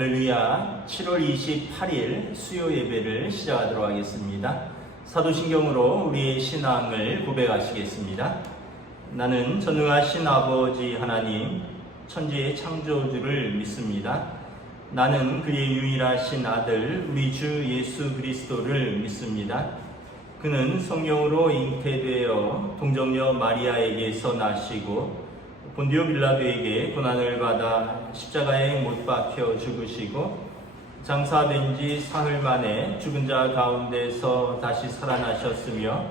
할렐루야. 7월 28일 수요 예배를 시작하도록 하겠습니다. 사도신경으로 우리의 신앙을 고백하시겠습니다. 나는 전능하신 아버지 하나님, 천지의 창조주를 믿습니다. 나는 그의 유일하신 아들 우리 주 예수 그리스도를 믿습니다. 그는 성령으로 잉태되어 동정녀 마리아에게서 나시고 본디오 빌라도에게 고난을 받아 십자가에 못 박혀 죽으시고 장사된 지 사흘 만에 죽은 자 가운데서 다시 살아나셨으며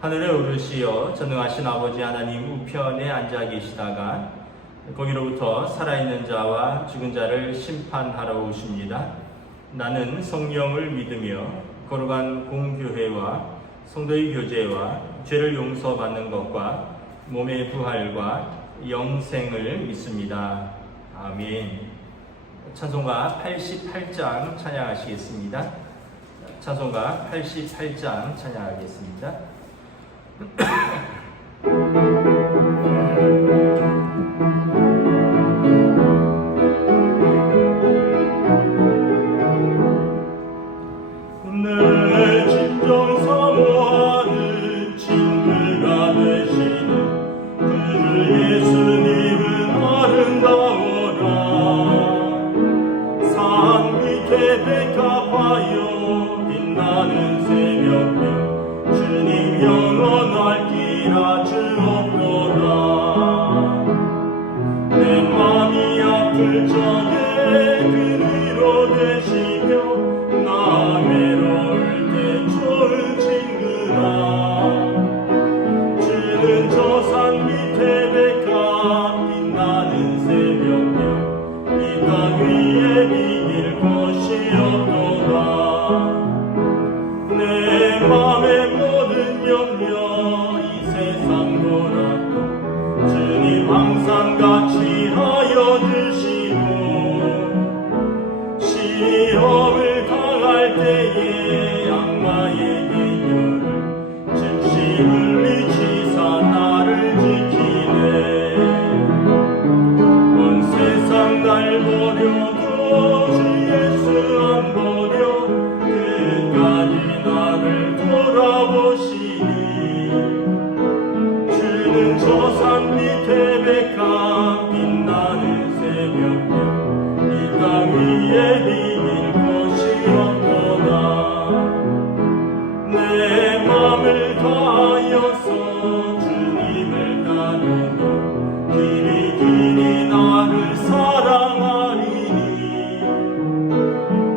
하늘에 오르시어 전능하신 아버지 하나님 우편에 앉아 계시다가 거기로부터 살아있는 자와 죽은 자를 심판하러 오십니다. 나는 성령을 믿으며 거룩한 공교회와 성도의 교제와 죄를 용서받는 것과 몸의 부활과 영생을 믿습니다. 아멘. 찬송가 88장 찬양하시겠습니다. 찬송가 88장 찬양하겠습니다. 내 진정 사모하는 친구가 되시는 그 예수님은 아름다워라. 산 밑에 백합하여 빛나는 새벽별 주님 영원할 길아 주옵도다. 내 맘이 아플 적에 그리로 되시며 나 외로울 때 좋은 친구라. 주는 저 산 밑에 백합 빛나는 새벽별 이 땅 위에 비길 곳이 없도다. 내 맘의 모든 염려 이 세상 돌아도 주님 항상 같이 하여 주시고 시험을 당할 때에 악마의 기교를 즉시 물리치사 나를 지키네. 온 세상 날 버려도 주 예수 안 버려 끝까지 나를 돌아보시니 주는 저 산 밑에 백합 빛나는 새벽별 이 땅 위에 비길 곳이 없도다. 내 맘을 다하여서 주님을 따르며 길이 길이 나를 사랑하리니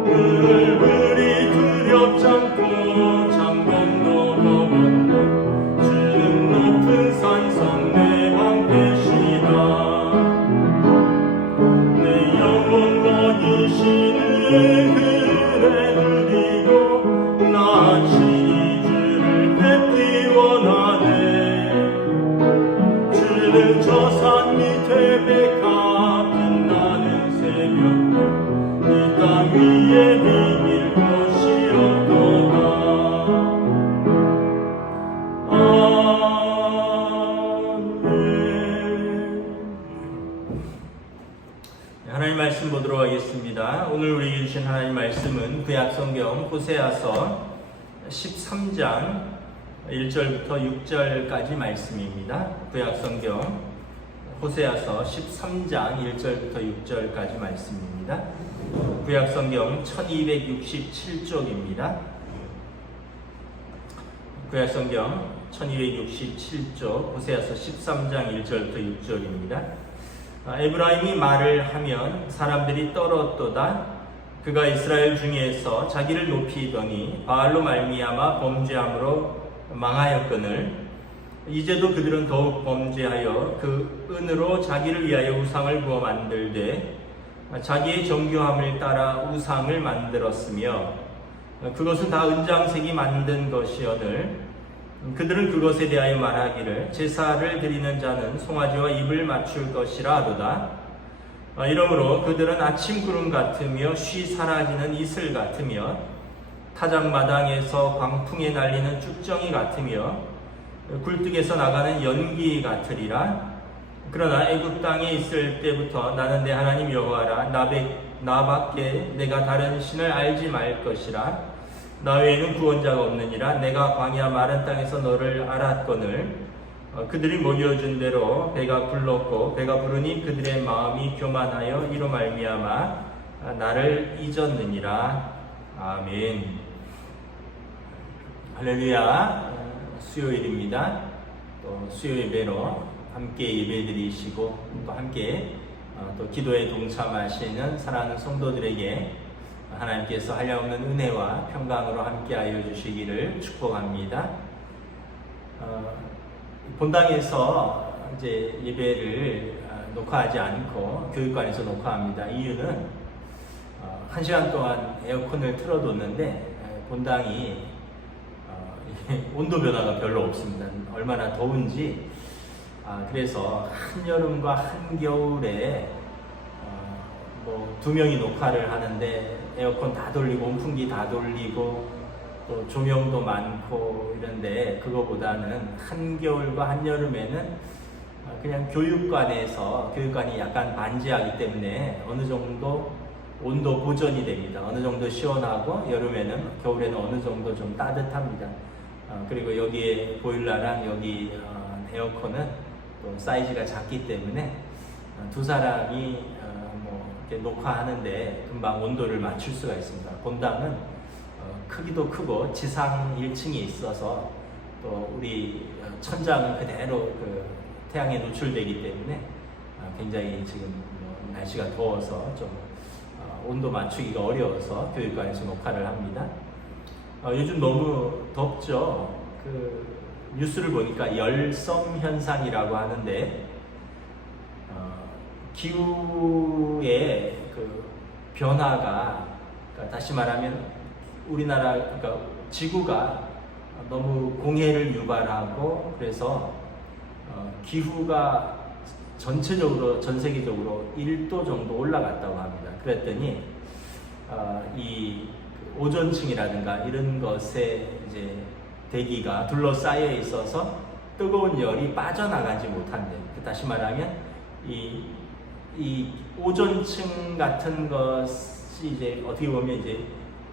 늘 그리 두렵지 않고 장건도 넘었네. 주는 높은 산성 내 방패시다. 내 영혼 먹이시는 그네 누리고 나 친히 주를 뵙기 원하네. 주는 저 산 밑에 백합 빛나는 새벽별 이 땅 위에 비길 곳이 없도다. 하나님 말씀 보도록 하겠습니다. 오늘 우리에게 주신 하나님 말씀은 구약성경 호세아서 13장 1절부터 6절까지 말씀입니다. 구약성경 호세아서 13장 1절부터 6절까지 말씀입니다. 구약성경 1267쪽입니다. 구약성경 1267쪽 호세아서 13장 1절부터 6절입니다. 에브라임이 말을 하면 사람들이 떨었도다. 그가 이스라엘 중에서 자기를 높이더니 바알로 말미암아 범죄함으로 망하였거늘 이제도 그들은 더욱 범죄하여 그 은으로 자기를 위하여 우상을 부어 만들되 자기의 정교함을 따라 우상을 만들었으며 그것은 다 은장색이 만든 것이오늘 그들은 그것에 대하여 말하기를 제사를 드리는 자는 송아지와 입을 맞출 것이라 하도다. 이러므로 그들은 아침 구름 같으며 쉬 사라지는 이슬 같으며 타작마당에서 광풍에 날리는 쭉정이 같으며 굴뚝에서 나가는 연기 같으리라. 그러나 애굽 땅에 있을 때부터 나는 내 하나님 여호와라. 나밖에 내가 다른 신을 알지 말 것이라. 나 외에는 구원자가 없느니라. 내가 광야 마른 땅에서 너를 알았거늘. 그들이 먹여준 대로 배가 불렀고 배가 부르니 그들의 마음이 교만하여 이로 말미암아 나를 잊었느니라. 아멘. 할렐루야. 수요일입니다. 또 수요 예배로 함께 예배드리시고 또 함께 또 기도에 동참하시는 사랑하는 성도들에게 하나님께서 한량없는 은혜와 평강으로 함께하여 주시기를 축복합니다. 본당에서 이제 예배를 녹화하지 않고 교육관에서 녹화합니다. 이유는 1시간 동안 에어컨을 틀어뒀는데 본당이 온도 변화가 별로 없습니다. 얼마나 더운지. 그래서 한여름과 한겨울에 뭐 2명이 녹화를 하는데 에어컨 다 돌리고 온풍기 다 돌리고 또 조명도 많고 이런데 그거보다는 한겨울과 한여름에는 그냥 교육관이 약간 반지하기 때문에 어느 정도 온도 보존이 됩니다. 어느 정도 시원하고 겨울에는 어느 정도 좀 따뜻합니다. 그리고 여기에 보일러랑 여기 에어컨은 또 사이즈가 작기 때문에 두 사람이 뭐 이렇게 녹화하는데 금방 온도를 맞출 수가 있습니다. 본당은 크기도 크고 지상 1층에 있어서 또 우리 천장은 그대로 그 태양에 노출되기 때문에 굉장히 지금 날씨가 더워서 좀 온도 맞추기가 어려워서 교육관에서 녹화를 합니다. 요즘 너무 덥죠. 그 뉴스를 보니까 열섬 현상이라고 하는데 기후의 그 변화가 그러니까 다시 말하면 우리나라 그러니까 지구가 너무 공해를 유발하고 그래서 기후가 전체적으로 전 세계적으로 1도 정도 올라갔다고 합니다. 그랬더니 이 오존층이라든가 이런 것에 이제 대기가 둘러싸여 있어서 뜨거운 열이 빠져나가지 못한대. 다시 말하면 이 오존층 같은 것이 이제 어떻게 보면 이제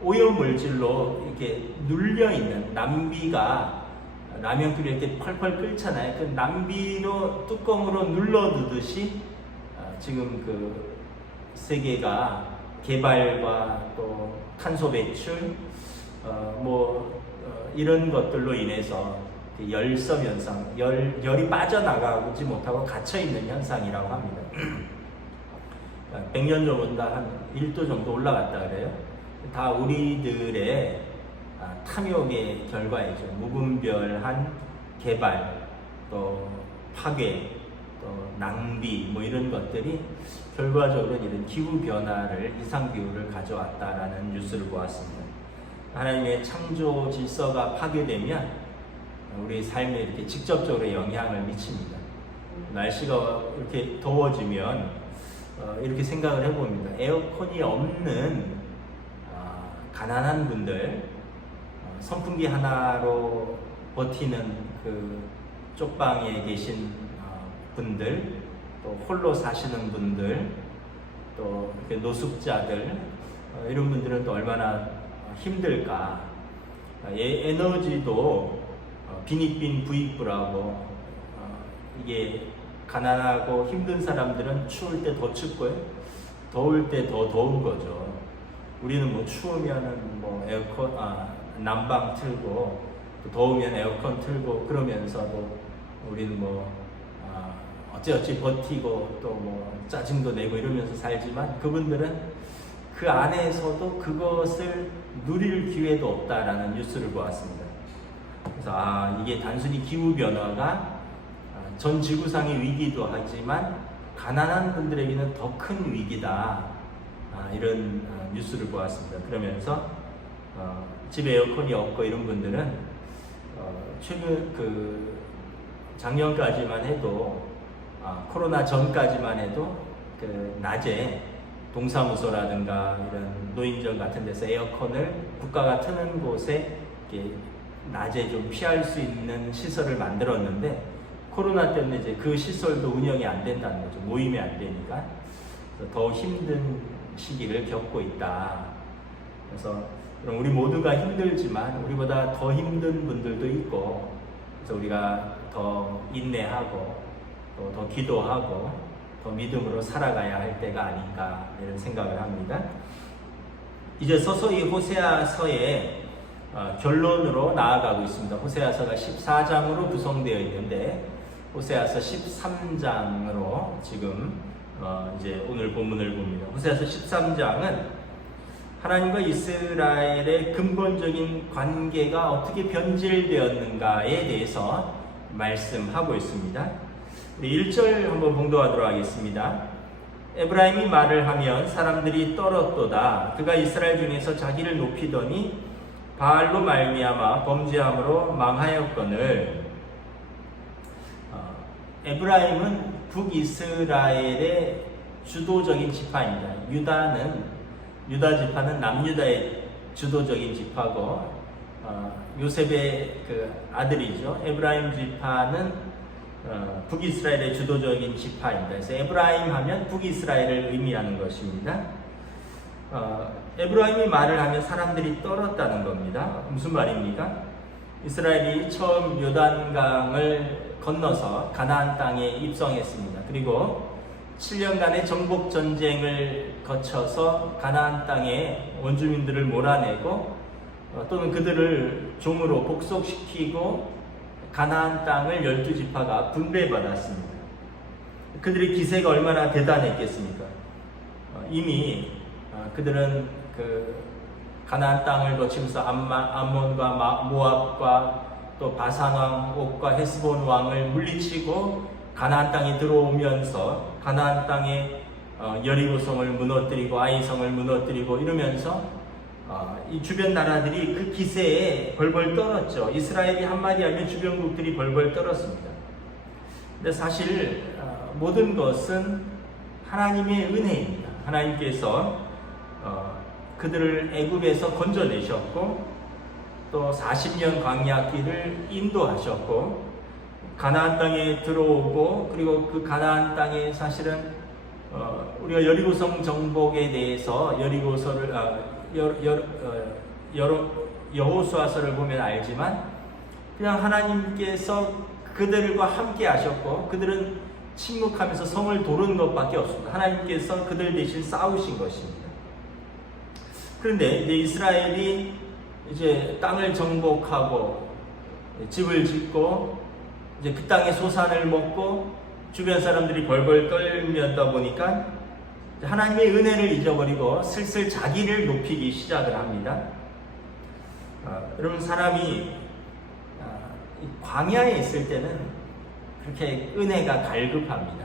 오염물질로 이렇게 눌려 있는 남비가 라면 끓일 때 펄펄 끓잖아요. 그 남비로 뚜껑으로 눌러두듯이 지금 그 세계가 개발과 또 탄소 배출 이런 것들로 인해서 열섬 현상, 열이 빠져나가지 못하고 갇혀 있는 현상이라고 합니다. 100년 전보다 한 1도 정도 올라갔다 그래요. 다 우리들의 탐욕의 결과이죠. 무분별한 개발, 또 파괴, 또 낭비 뭐 이런 것들이 결과적으로 이런 기후 변화를 이상 기후를 가져왔다라는 뉴스를 보았습니다. 하나님의 창조 질서가 파괴되면 우리 삶에 이렇게 직접적으로 영향을 미칩니다. 날씨가 이렇게 더워지면 이렇게 생각을 해봅니다. 에어컨이 없는 가난한 분들, 선풍기 하나로 버티는 그 쪽방에 계신 분들, 또 홀로 사시는 분들, 또 노숙자들, 이런 분들은 또 얼마나 힘들까. 에너지도 빈익빈 부익부라고 이게 가난하고 힘든 사람들은 추울 때 더 춥고요, 더울 때 더 더운 거죠. 우리는 뭐 추우면은 뭐 에어컨 난방 틀고 또 더우면 에어컨 틀고 그러면서도 우리는 뭐 어찌어찌 버티고 또 뭐 짜증도 내고 이러면서 살지만 그분들은 그 안에서도 그것을 누릴 기회도 없다라는 뉴스를 보았습니다. 그래서 이게 단순히 기후 변화가 전 지구상의 위기도 하지만 가난한 분들에게는 더 큰 위기다. 이런 뉴스를 보았습니다. 그러면서 집에 에어컨이 없고 이런 분들은 최근 작년까지만 해도 코로나 전까지만 해도 그 낮에 동사무소라든가 이런 노인정 같은 데서 에어컨을 국가가 트는 곳에 이렇게 낮에 좀 피할 수 있는 시설을 만들었는데 코로나 때문에 이제 그 시설도 운영이 안 된다는 거죠. 모임이 안 되니까. 그래서 더 힘든 시기를 겪고 있다. 그래서 그럼 우리 모두가 힘들지만 우리보다 더 힘든 분들도 있고, 그래서 우리가 더 인내하고 또 더 기도하고 더 믿음으로 살아가야 할 때가 아닌가 이런 생각을 합니다. 이제 서서히 호세아서의 결론으로 나아가고 있습니다. 호세아서가 14장으로 구성되어 있는데 호세아서 13장으로 지금 이제 오늘 본문을 봅니다. 호세아서 13장은 하나님과 이스라엘의 근본적인 관계가 어떻게 변질되었는가에 대해서 말씀하고 있습니다. 1절 한번 봉독하도록 하겠습니다. 에브라임이 말을 하면 사람들이 떨었도다. 그가 이스라엘 중에서 자기를 높이더니 바알로 말미암아 범죄함으로 망하였거늘. 에브라임은 북이스라엘의 주도적인 지파입니다. 유다 지파는 남유다의 주도적인 지파고 요셉의 그 아들이죠. 에브라임 지파는 북이스라엘의 주도적인 지파입니다. 그래서 에브라임 하면 북이스라엘을 의미하는 것입니다. 에브라임이 말을 하면 사람들이 떨었다는 겁니다. 무슨 말입니까? 이스라엘이 처음 요단강을 건너서 가나안 땅에 입성했습니다. 그리고 7년간의 정복 전쟁을 거쳐서 가나안 땅에 원주민들을 몰아내고 또는 그들을 종으로 복속시키고 가나안 땅을 12지파가 분배받았습니다. 그들의 기세가 얼마나 대단했겠습니까? 이미 그들은 그 가나안 땅을 거치면서 암몬과 모압과 또 바산 왕 옥과 헤스본 왕을 물리치고 가나안 땅에 들어오면서 가나안 땅에 여리고성을 무너뜨리고 아이성을 무너뜨리고 이러면서 이 주변 나라들이 그 기세에 벌벌 떨었죠. 이스라엘이 한마디 하면 주변국들이 벌벌 떨었습니다. 근데 사실 모든 것은 하나님의 은혜입니다. 하나님께서 그들을 애굽에서 건져내셨고 또 40년 광야길을 인도하셨고 가나안 땅에 들어오고 그리고 그 가나안 땅에 사실은 우리가 여리고성 정복에 대해서 여호수아서를 보면 알지만 그냥 하나님께서 그들과 함께 하셨고 그들은 침묵하면서 성을 도는 것밖에 없습니다. 하나님께서 그들 대신 싸우신 것입니다. 그런데 이제 이스라엘이 이제 땅을 정복하고 집을 짓고 이제 그 땅의 소산을 먹고 주변 사람들이 벌벌 떨면다 보니까 하나님의 은혜를 잊어버리고 슬슬 자기를 높이기 시작을 합니다. 여러분 사람이 광야에 있을 때는 그렇게 은혜가 갈급합니다.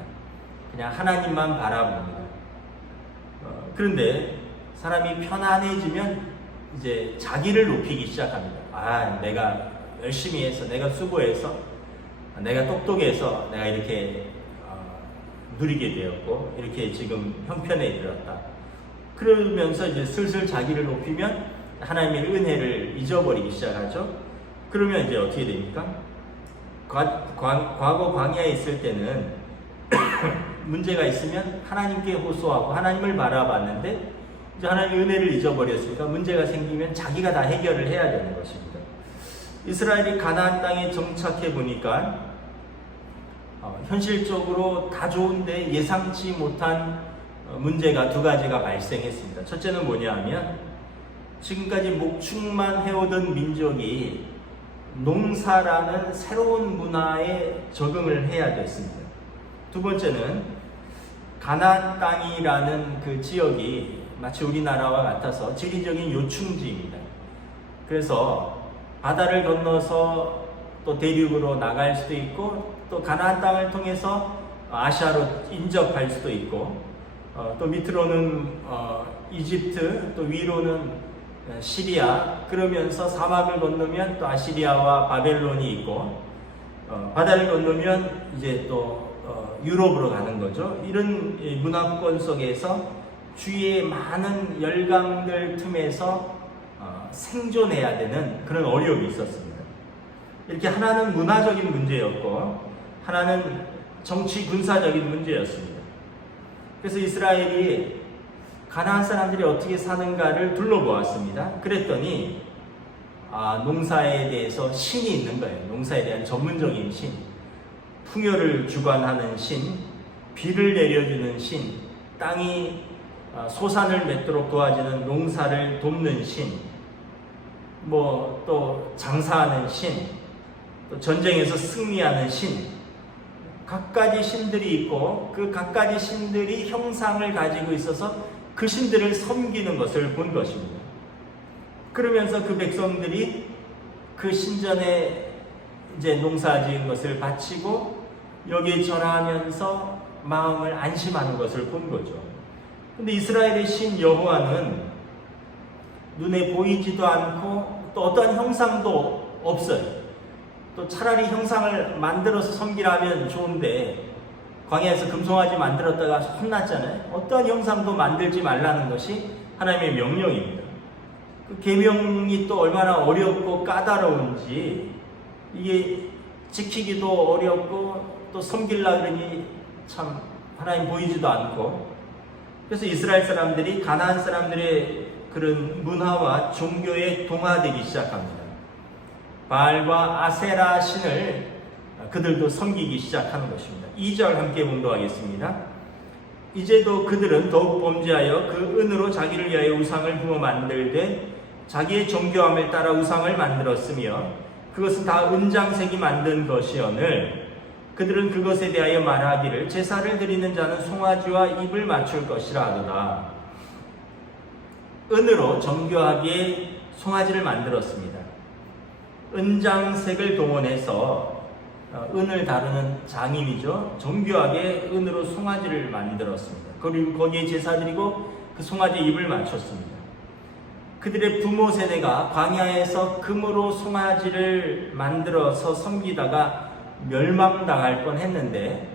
그냥 하나님만 바라봅니다. 그런데 사람이 편안해지면 이제 자기를 높이기 시작합니다. 내가 열심히 해서, 내가 수고해서, 내가 똑똑해서 내가 이렇게 누리게 되었고 이렇게 지금 형편에 이르렀다. 그러면서 이제 슬슬 자기를 높이면 하나님의 은혜를 잊어버리기 시작하죠. 그러면 이제 어떻게 됩니까? 과거 광야에 있을 때는 문제가 있으면 하나님께 호소하고 하나님을 바라봤는데 이제 하나님의 은혜를 잊어버렸으니까 문제가 생기면 자기가 다 해결을 해야 되는 것입니다. 이스라엘이 가나안 땅에 정착해 보니까 현실적으로 다 좋은데 예상치 못한 문제가 두 가지가 발생했습니다. 첫째는 뭐냐 하면 지금까지 목축만 해오던 민족이 농사라는 새로운 문화에 적응을 해야 됐습니다. 두 번째는 가나안 땅이라는 그 지역이 마치 우리나라와 같아서 지리적인 요충지입니다. 그래서 바다를 건너서 또 대륙으로 나갈 수도 있고 또 가나안 땅을 통해서 아시아로 인접할 수도 있고 또 밑으로는 이집트 또 위로는 시리아 그러면서 사막을 건너면 또 아시리아와 바벨론이 있고 바다를 건너면 이제 또 유럽으로 가는 거죠. 이런 문화권 속에서 주위의 많은 열강들 틈에서 생존해야 되는 그런 어려움이 있었습니다. 이렇게 하나는 문화적인 문제였고 하나는 정치 군사적인 문제였습니다. 그래서 이스라엘이 가나안 사람들이 어떻게 사는가를 둘러보았습니다. 그랬더니 농사에 대해서 신이 있는 거예요. 농사에 대한 전문적인 신, 풍요를 주관하는 신, 비를 내려주는 신, 땅이 소산을 맺도록 도와주는 농사를 돕는 신, 또 장사하는 신, 또 전쟁에서 승리하는 신, 각가지 신들이 있고 그 각가지 신들이 형상을 가지고 있어서 그 신들을 섬기는 것을 본 것입니다. 그러면서 그 백성들이 그 신전에 이제 농사 지은 것을 바치고 여기에 전하면서 마음을 안심하는 것을 본 거죠. 근데 이스라엘의 신 여호와는 눈에 보이지도 않고 또 어떠한 형상도 없어요. 또 차라리 형상을 만들어서 섬기라면 좋은데 광야에서 금송아지 만들었다가 혼났잖아요. 어떠한 형상도 만들지 말라는 것이 하나님의 명령입니다. 그 계명이 또 얼마나 어렵고 까다로운지 이게 지키기도 어렵고 또 섬기려고 그러니 참 하나님 보이지도 않고, 그래서 이스라엘 사람들이 가나안 사람들의 그런 문화와 종교에 동화되기 시작합니다. 바알과 아세라 신을 그들도 섬기기 시작하는 것입니다. 2절 함께 봉독하겠습니다. 이제도 그들은 더욱 범죄하여 그 은으로 자기를 위하여 우상을 부어 만들되 자기의 정교함을 따라 우상을 만들었으며 그것은 다 은장색이 만든 것이오늘 그들은 그것에 대하여 말하기를 제사를 드리는 자는 송아지와 입을 맞출 것이라 하도다. 은으로 정교하게 송아지를 만들었습니다. 은장색을 동원해서 은을 다루는 장인이죠. 정교하게 은으로 송아지를 만들었습니다. 그리고 거기에 제사 드리고 그 송아지 입을 맞췄습니다. 그들의 부모 세대가 광야에서 금으로 송아지를 만들어서 섬기다가 멸망당할 뻔했는데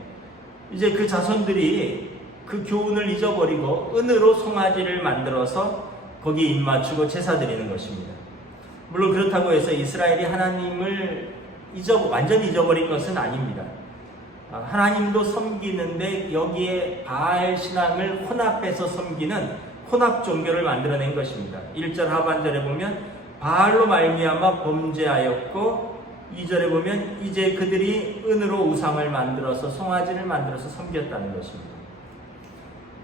이제 그 자손들이 그 교훈을 잊어버리고 은으로 송아지를 만들어서 거기에 입 맞추고 제사 드리는 것입니다. 물론 그렇다고 해서 이스라엘이 하나님을 완전히 잊어버린 것은 아닙니다. 하나님도 섬기는데 여기에 바알 신앙을 혼합해서 섬기는 혼합 종교를 만들어낸 것입니다. 1절 하반절에 보면 바알로 말미암아 범죄하였고 2절에 보면 이제 그들이 은으로 우상을 만들어서 송아지를 만들어서 섬겼다는 것입니다.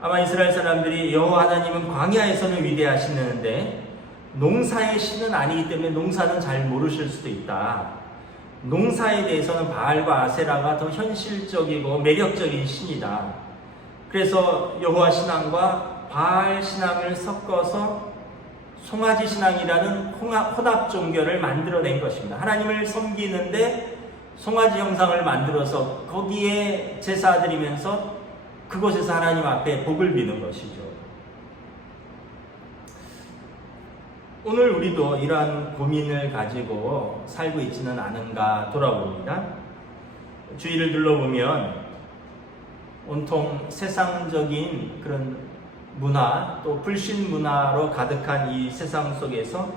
아마 이스라엘 사람들이 여호와 하나님은 광야에서는 위대하시는데 농사의 신은 아니기 때문에 농사는 잘 모르실 수도 있다. 농사에 대해서는 바알과 아세라가 더 현실적이고 매력적인 신이다. 그래서 여호와 신앙과 바알 신앙을 섞어서 송아지 신앙이라는 혼합 종교를 만들어낸 것입니다. 하나님을 섬기는데 송아지 형상을 만들어서 거기에 제사 드리면서 그곳에서 하나님 앞에 복을 비는 것이죠. 오늘 우리도 이러한 고민을 가지고 살고 있지는 않은가 돌아봅니다. 주위를 둘러보면 온통 세상적인 그런 문화 또 불신 문화로 가득한 이 세상 속에서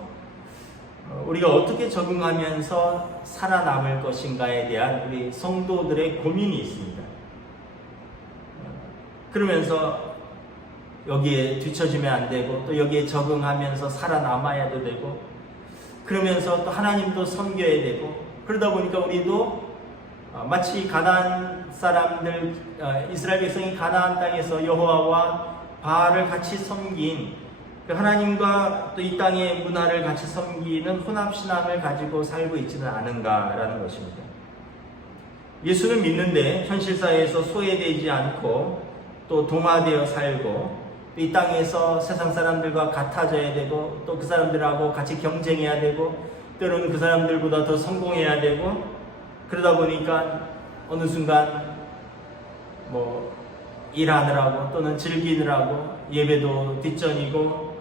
우리가 어떻게 적응하면서 살아남을 것인가에 대한 우리 성도들의 고민이 있습니다. 그러면서 여기에 뒤처지면 안 되고 또 여기에 적응하면서 살아남아야도 되고 그러면서 또 하나님도 섬겨야 되고 그러다 보니까 우리도 마치 가나안 사람들 이스라엘 백성이 가나안 땅에서 여호와와 바알을 같이 섬긴 하나님과 또 이 땅의 문화를 같이 섬기는 혼합신앙을 가지고 살고 있지는 않은가라는 것입니다. 예수는 믿는데 현실사회에서 소외되지 않고 또 동화되어 살고 이 땅에서 세상 사람들과 같아져야 되고 또 그 사람들하고 같이 경쟁해야 되고 때로는 그 사람들보다 더 성공해야 되고 그러다 보니까 어느 순간 일하느라고 또는 즐기느라고 예배도 뒷전이고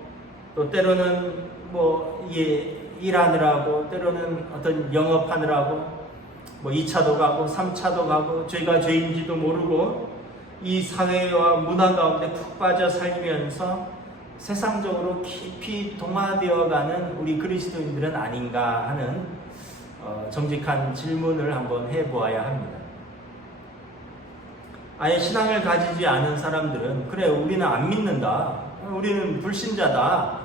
또 때로는 일하느라고 때로는 어떤 영업하느라고 2차도 가고 3차도 가고 죄가 죄인지도 모르고 이 사회와 문화 가운데 푹 빠져 살면서 세상적으로 깊이 동화되어가는 우리 그리스도인들은 아닌가 하는 정직한 질문을 한번 해보아야 합니다. 아예 신앙을 가지지 않은 사람들은 그래 우리는 안 믿는다, 우리는 불신자다,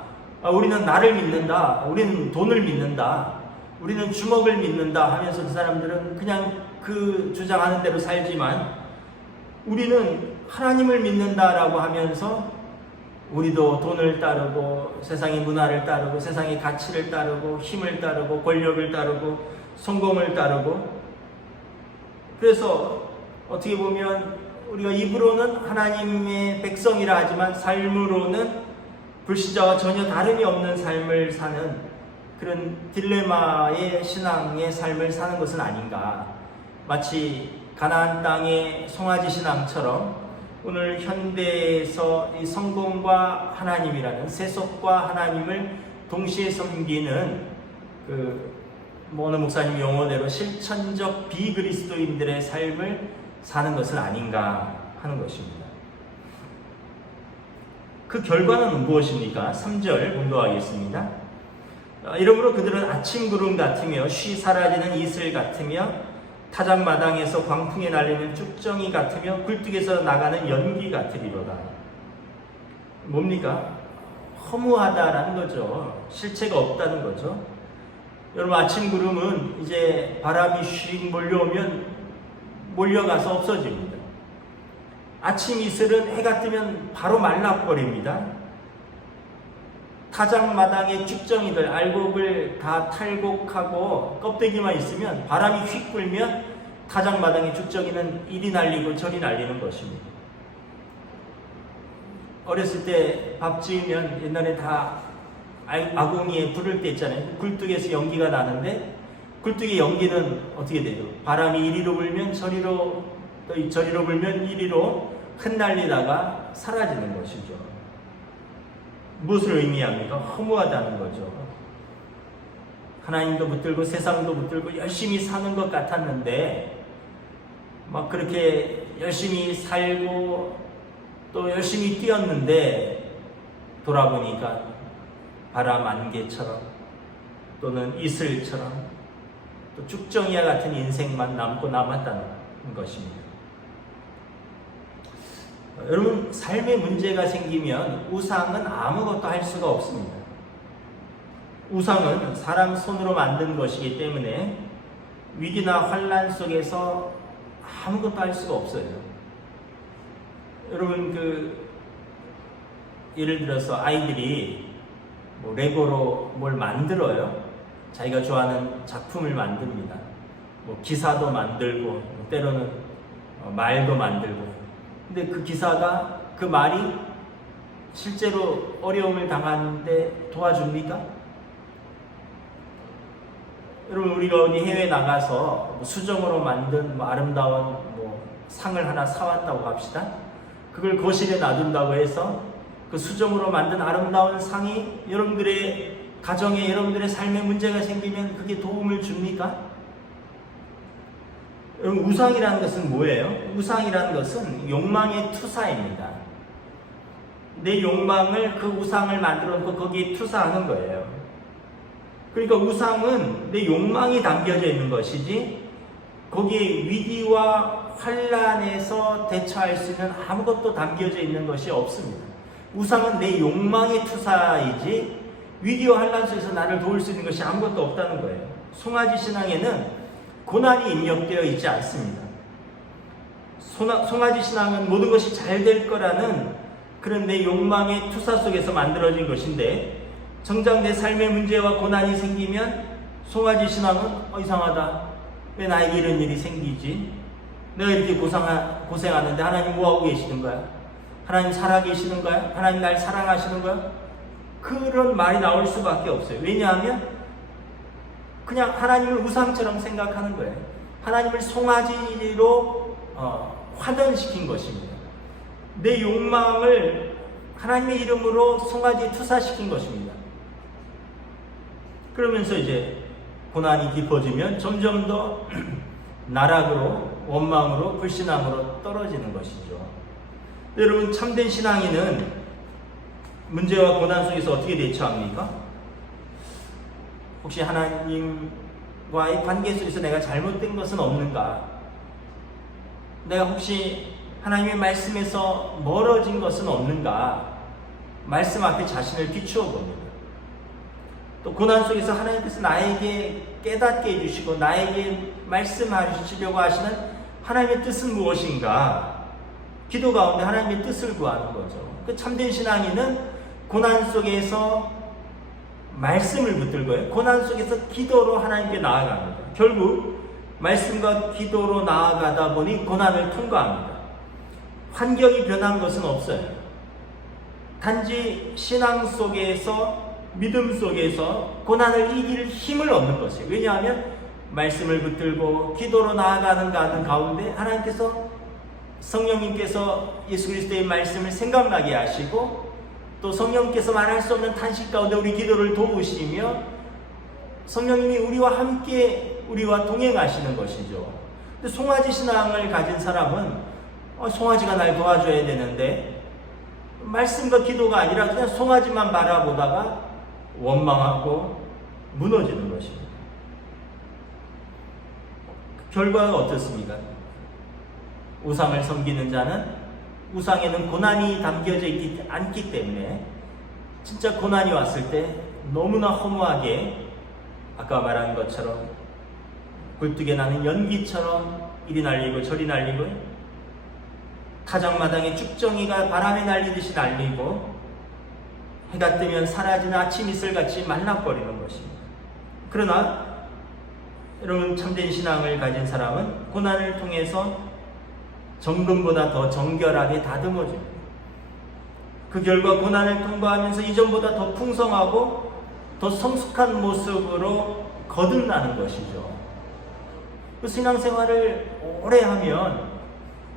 우리는 나를 믿는다, 우리는 돈을 믿는다, 우리는 주먹을 믿는다 하면서 그 사람들은 그냥 그 주장하는 대로 살지만, 우리는 하나님을 믿는다라고 하면서 우리도 돈을 따르고 세상의 문화를 따르고 세상의 가치를 따르고 힘을 따르고 권력을 따르고 성공을 따르고, 그래서 어떻게 보면 우리가 입으로는 하나님의 백성이라 하지만 삶으로는 불신자와 전혀 다름이 없는 삶을 사는 그런 딜레마의 신앙의 삶을 사는 것은 아닌가. 마치 가나안 땅의 송아지 신앙처럼 오늘 현대에서 이 성공과 하나님이라는 세속과 하나님을 동시에 섬기는 어느 목사님 용어대로 실천적 비그리스도인들의 삶을 사는 것은 아닌가 하는 것입니다. 그 결과는 무엇입니까? 3절 공부하겠습니다. 이러므로 그들은 아침 구름 같으며 쉬 사라지는 이슬 같으며 타작마당에서 광풍에 날리는 쭉정이 같으며 굴뚝에서 나가는 연기 같으리로다. 뭡니까? 허무하다라는 거죠. 실체가 없다는 거죠. 여러분, 아침 구름은 이제 바람이 씩 몰려오면 몰려가서 없어집니다. 아침 이슬은 해가 뜨면 바로 말라버립니다. 타작마당의 쭉정이들, 알곡을 다 탈곡하고 껍데기만 있으면 바람이 휙 불면 타작마당의 쭉정이는 이리 날리고 저리 날리는 것입니다. 어렸을 때 밥 지으면 옛날에 다 아궁이에 불을 때 있잖아요. 굴뚝에서 연기가 나는데 굴뚝의 연기는 어떻게 돼요? 바람이 이리로 불면 저리로, 또 저리로 불면 이리로 흩날리다가 사라지는 것이죠. 무엇을 의미합니까? 허무하다는 거죠. 하나님도 붙들고 세상도 붙들고 열심히 사는 것 같았는데 막 그렇게 열심히 살고 또 열심히 뛰었는데 돌아보니까 바람 안개처럼 또는 이슬처럼 또 쭉정이와 같은 인생만 남고 남았다는 것입니다. 여러분, 삶에 문제가 생기면 우상은 아무것도 할 수가 없습니다. 우상은 사람 손으로 만든 것이기 때문에 위기나 환난 속에서 아무것도 할 수가 없어요. 여러분, 예를 들어서 아이들이 레고로 뭘 만들어요. 자기가 좋아하는 작품을 만듭니다. 기사도 만들고 때로는 말도 만들고. 근데 그 기사가, 그 말이 실제로 어려움을 당하는데 도와줍니까? 여러분, 우리가 어디 해외 나가서 수정으로 만든 아름다운 상을 하나 사왔다고 합시다. 그걸 거실에 놔둔다고 해서 그 수정으로 만든 아름다운 상이 여러분들의 가정에, 여러분들의 삶에 문제가 생기면 그게 도움을 줍니까? 여러분, 우상이라는 것은 뭐예요? 우상이라는 것은 욕망의 투사입니다. 내 욕망을, 그 우상을 만들어 놓고 거기에 투사하는 거예요. 그러니까 우상은 내 욕망이 담겨져 있는 것이지 거기에 위기와 환난에서 대처할 수 있는 아무것도 담겨져 있는 것이 없습니다. 우상은 내 욕망의 투사이지 위기와 환난 속에서 나를 도울 수 있는 것이 아무것도 없다는 거예요. 송아지 신앙에는 고난이 입력되어 있지 않습니다. 송아지 신앙은 모든 것이 잘 될 거라는 그런 내 욕망의 투사 속에서 만들어진 것인데, 정작 내 삶의 문제와 고난이 생기면 송아지 신앙은 이상하다. 왜 나에게 이런 일이 생기지? 내가 이렇게 고생하는데 하나님 뭐하고 계시는 거야? 하나님 살아계시는 거야? 하나님 날 사랑하시는 거야? 그런 말이 나올 수밖에 없어요. 왜냐하면 그냥 하나님을 우상처럼 생각하는 거예요. 하나님을 송아지로 화전시킨 것입니다. 내 욕망을 하나님의 이름으로 송아지에 투사시킨 것입니다. 그러면서 이제 고난이 깊어지면 점점 더 나락으로, 원망으로, 불신앙으로 떨어지는 것이죠. 여러분, 참된 신앙인은 문제와 고난 속에서 어떻게 대처합니까? 혹시 하나님과의 관계 속에서 내가 잘못된 것은 없는가? 내가 혹시 하나님의 말씀에서 멀어진 것은 없는가? 말씀 앞에 자신을 비추어 봅니다. 또 고난 속에서 하나님께서 나에게 깨닫게 해주시고 나에게 말씀하시려고 하시는 하나님의 뜻은 무엇인가? 기도 가운데 하나님의 뜻을 구하는 거죠. 그 참된 신앙인은 고난 속에서 말씀을 붙들고요. 고난 속에서 기도로 하나님께 나아갑니다. 결국 말씀과 기도로 나아가다 보니 고난을 통과합니다. 환경이 변한 것은 없어요. 단지 신앙 속에서 믿음 속에서 고난을 이길 힘을 얻는 것이에요. 왜냐하면 말씀을 붙들고 기도로 나아가는 가운데 하나님께서 성령님께서 예수 그리스도의 말씀을 생각나게 하시고 또 성령께서 말할 수 없는 탄식 가운데 우리 기도를 도우시며 성령님이 우리와 함께 우리와 동행하시는 것이죠. 근데 송아지 신앙을 가진 사람은 송아지가 날 도와줘야 되는데 말씀과 기도가 아니라 그냥 송아지만 바라보다가 원망하고 무너지는 것입니다. 결과가 어떻습니까? 우상을 섬기는 자는 우상에는 고난이 담겨져 있지 않기 때문에 진짜 고난이 왔을 때 너무나 허무하게 아까 말한 것처럼 굴뚝에 나는 연기처럼 이리 날리고 저리 날리고 타작마당에 쭉정이가 바람에 날리듯이 날리고 해가 뜨면 사라지는 아침 이슬같이 말라버리는 것입니다. 그러나 여러분 참된 신앙을 가진 사람은 고난을 통해서 정금보다 더 정결하게 다듬어집니다. 그 결과 고난을 통과하면서 이전보다 더 풍성하고 더 성숙한 모습으로 거듭나는 것이죠. 그 신앙생활을 오래 하면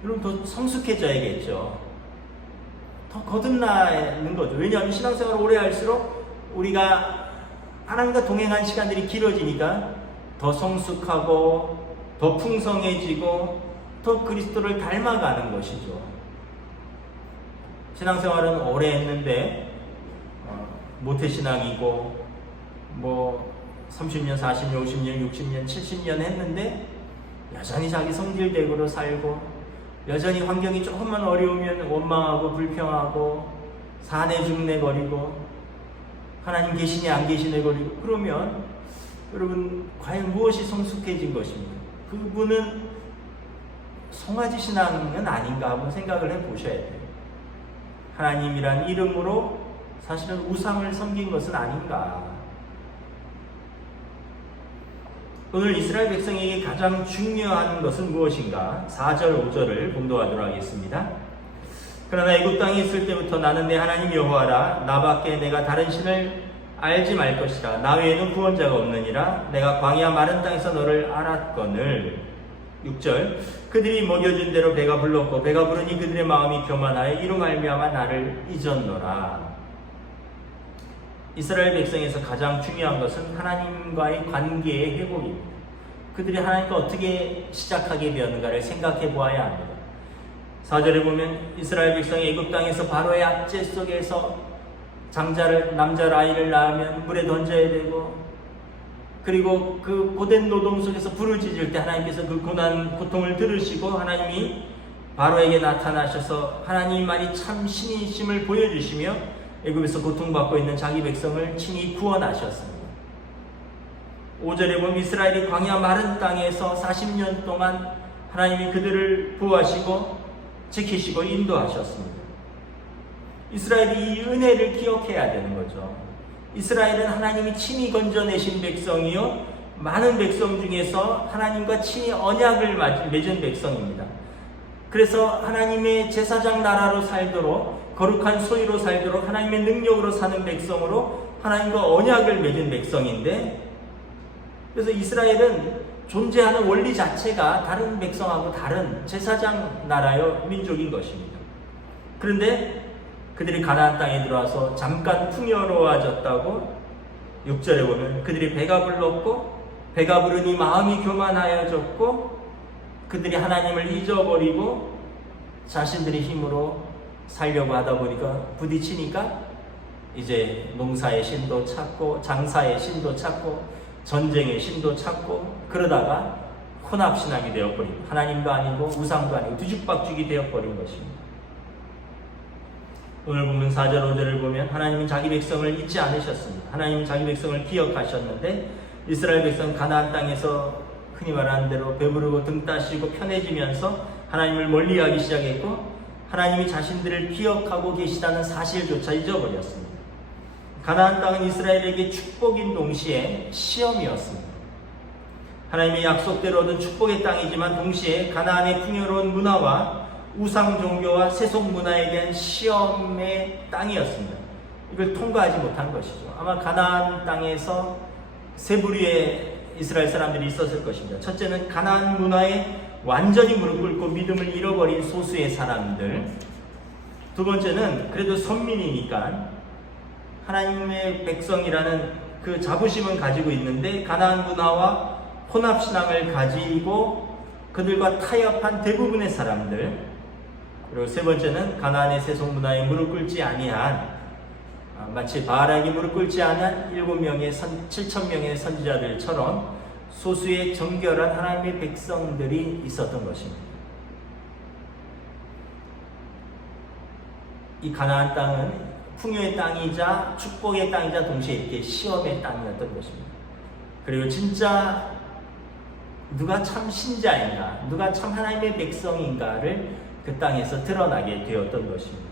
여러분 더 성숙해져야겠죠. 더 거듭나는 거죠. 왜냐하면 신앙생활을 오래 할수록 우리가 하나님과 동행한 시간들이 길어지니까 더 성숙하고 더 풍성해지고 더 그리스도를 닮아가는 것이죠. 신앙생활은 오래 했는데 모태신앙이고 30년, 40년, 50년, 60년, 70년 했는데 여전히 자기 성질대로로 살고 여전히 환경이 조금만 어려우면 원망하고 불평하고 사내 중내 거리고 하나님 계시냐 안 계시냐 거리고 그러면 여러분 과연 무엇이 성숙해진 것입니까? 그분은 송아지 신앙은 아닌가 한번 생각을 해보셔야 돼요. 하나님이란 이름으로 사실은 우상을 섬긴 것은 아닌가. 오늘 이스라엘 백성에게 가장 중요한 것은 무엇인가? 4절, 5절을 봉독하도록 하겠습니다. 그러나 애굽 땅에 있을 때부터 나는 내 하나님 여호와라. 나밖에 내가 다른 신을 알지 말 것이라. 나 외에는 구원자가 없느니라. 내가 광야 마른 땅에서 너를 알았거늘. 6절 그들이 먹여준 대로 배가 불렀고 배가 부르니 그들의 마음이 교만하여 이로 말미암아 나를 잊었노라. 이스라엘 백성에서 가장 중요한 것은 하나님과의 관계의 회복입니다. 그들이 하나님과 어떻게 시작하게 되었는가를 생각해 보아야 합니다. 4절에 보면 이스라엘 백성이 애굽 땅에서 바로의 압제 속에서 남자 아이를 낳으면 물에 던져야 되고 그리고 그 고된 노동 속에서 부르짖을 때 하나님께서 그 고통을 들으시고 하나님이 바로에게 나타나셔서 하나님만이 참 신이심을 보여주시며 애굽에서 고통받고 있는 자기 백성을 친히 구원하셨습니다. 5절에 보면 이스라엘이 광야 마른 땅에서 40년 동안 하나님이 그들을 보호하시고 지키시고 인도하셨습니다. 이스라엘이 이 은혜를 기억해야 되는 거죠. 이스라엘은 하나님이 친히 건져내신 백성이요 많은 백성 중에서 하나님과 친히 언약을 맺은 백성입니다. 그래서 하나님의 제사장 나라로 살도록 거룩한 소유로 살도록 하나님의 능력으로 사는 백성으로 하나님과 언약을 맺은 백성인데 그래서 이스라엘은 존재하는 원리 자체가 다른 백성하고 다른 제사장 나라요 민족인 것입니다. 그런데 그들이 가나안 땅에 들어와서 잠깐 풍요로워졌다고 6절에 보면 그들이 배가 불렀고 배가 부르니 마음이 교만하여졌고 그들이 하나님을 잊어버리고 자신들의 힘으로 살려고 하다 보니까 부딪히니까 이제 농사의 신도 찾고 장사의 신도 찾고 전쟁의 신도 찾고 그러다가 혼합신앙이 되어버린, 하나님도 아니고 우상도 아니고 뒤죽박죽이 되어버린 것입니다. 오늘 보면 4절 5절을 보면 하나님은 자기 백성을 잊지 않으셨습니다. 하나님은 자기 백성을 기억하셨는데 이스라엘 백성 가나안 땅에서 흔히 말하는 대로 배부르고 등 따시고 편해지면서 하나님을 멀리하기 시작했고 하나님이 자신들을 기억하고 계시다는 사실조차 잊어버렸습니다. 가나안 땅은 이스라엘에게 축복인 동시에 시험이었습니다. 하나님의 약속대로 얻은 축복의 땅이지만 동시에 가나안의 풍요로운 문화와 우상 종교와 세속 문화에 대한 시험의 땅이었습니다. 이걸 통과하지 못한 것이죠. 아마 가나안 땅에서 세 부류의 이스라엘 사람들이 있었을 것입니다. 첫째는 가나안 문화에 완전히 무릎 꿇고 믿음을 잃어버린 소수의 사람들. 두 번째는 그래도 선민이니까 하나님의 백성이라는 그 자부심은 가지고 있는데 가나안 문화와 혼합신앙을 가지고 그들과 타협한 대부분의 사람들. 그리고 세 번째는 가나안의 세속 문화에 무릎 꿇지 아니한, 마치 바알에게 무릎 꿇지 않은 7명의 선지자들처럼 소수의 정결한 하나님의 백성들이 있었던 것입니다. 이 가나안 땅은 풍요의 땅이자 축복의 땅이자 동시에 이렇게 시험의 땅이었던 것입니다. 그리고 진짜 누가 참 신자인가, 누가 참 하나님의 백성인가를 그 땅에서 드러나게 되었던 것입니다.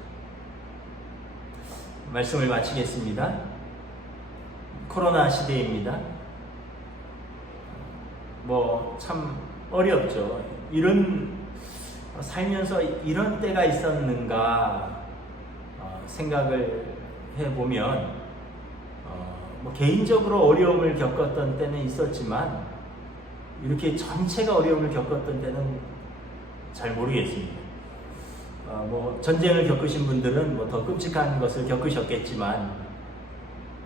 말씀을 마치겠습니다. 코로나 시대입니다. 참 어렵죠. 살면서 이런 때가 있었는가 생각을 해보면 개인적으로 어려움을 겪었던 때는 있었지만 이렇게 전체가 어려움을 겪었던 때는 잘 모르겠습니다. 전쟁을 겪으신 분들은 더 끔찍한 것을 겪으셨겠지만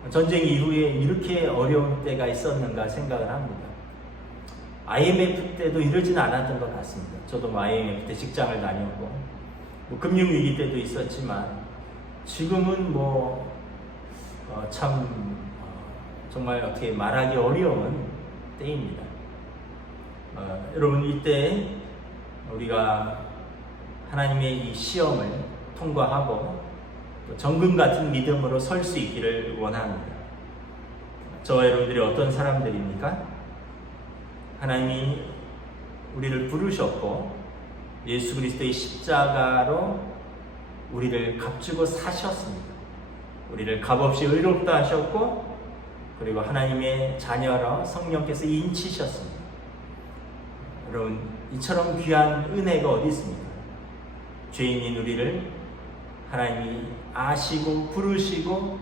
전쟁 이후에 이렇게 어려운 때가 있었는가 생각을 합니다. IMF 때도 이러지는 않았던 것 같습니다. 저도 IMF 때 직장을 다녔고 금융위기 때도 있었지만 지금은 정말 어떻게 말하기 어려운 때입니다. 여러분, 이때 우리가 하나님의 이 시험을 통과하고 또 정금 같은 믿음으로 설 수 있기를 원합니다. 저와 여러분들이 어떤 사람들입니까? 하나님이 우리를 부르셨고 예수 그리스도의 십자가로 우리를 값주고 사셨습니다. 우리를 값없이 의롭다 하셨고 그리고 하나님의 자녀로 성령께서 인치셨습니다. 여러분, 이처럼 귀한 은혜가 어디 있습니까? 죄인인 우리를 하나님이 아시고 부르시고